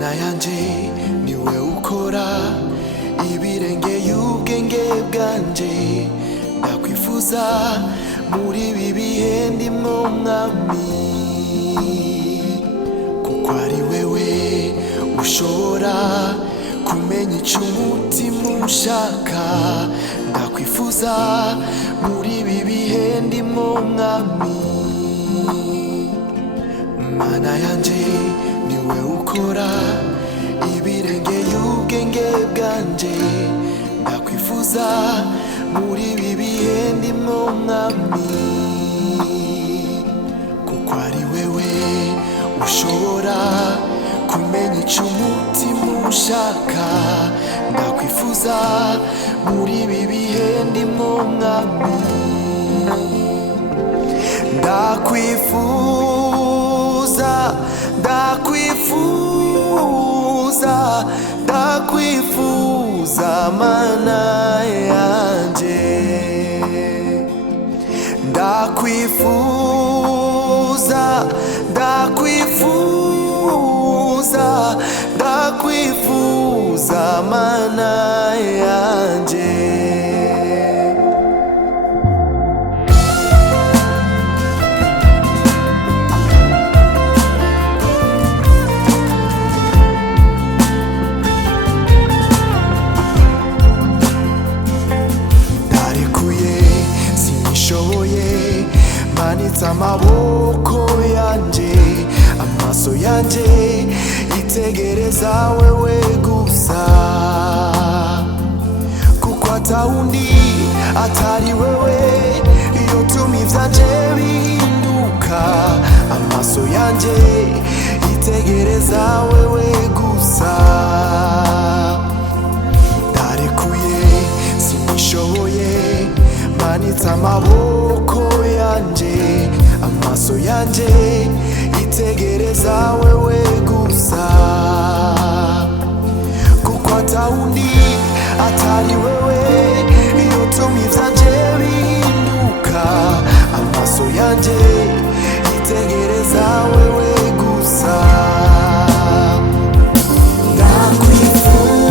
mana yanje niwe ukora ibirengeye ubwenge bwanje ndakwifuza muri ibi bihe ndimwo mwami kuko ari wewe ushobora kumenya ico umutima ushaka ndakwifuza muri ibi bihe ndimwo mwami mana yanje niwe ukora ibirengeye ubwenge bwanje ndakwifuza muri ibi bihe ndimwo mwami kuko ari wewe ushobora kumenya ico umutima ushaka ndakwifuza muri ibi bihe ndimwo mwami ndakwifuza ndakwifuza ndakwifuza mana yanje ndakwifuza ndakwifuza ndakwifuza mana yanje manitse amaboko yanje amaso yanje itegereza wewe gusa kuko atawundi atari wewe yotuma ivyanje bihinduka amaso yanje itegereza wewe gusa ndarekuye sinishoboye manitse amaboko yanje amaso yanje itegereza wewe gusa kuko atawundi atari wewe yotuma ivyanje bihinduka amaso yanje itegereza wewe gusa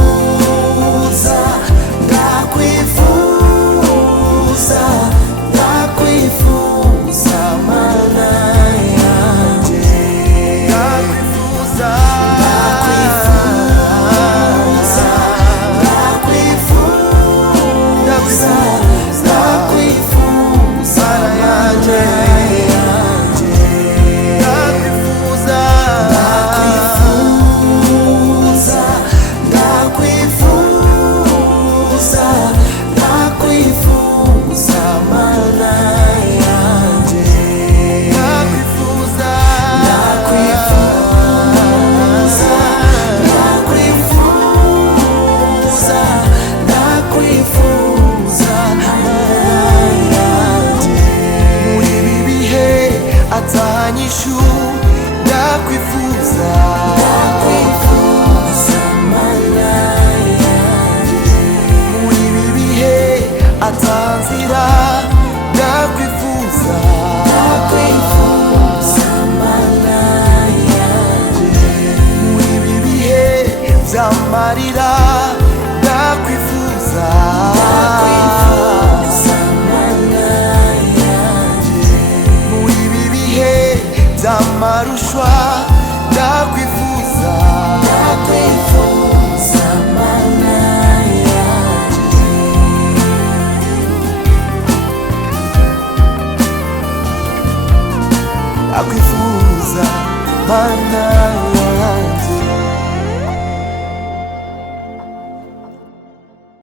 ndakwifuza ndakwifuza ndakwifuza mana yanje ndakwifuza ndakwifuza ndakwifuza ndakwifuza mana yanje ndakwifuza ndakwifuza ndakwifuza mana yanje ndakwifuza ndakwifuza ndakwifuza ndakwifuza mana yanje muri ibi bihe atanyishu ndakwifuza ndakwifuza mana yanje muri ibi bihe atanzira ndakwifuza ndakwifuza mana yanje muri ibi bihe vy'amarira ndakwifuza ndakwifuza mana yanje muri ibi bihe vy'amarushwa ndakwifuza ndakwifuza mana yanje ndakwifuza mana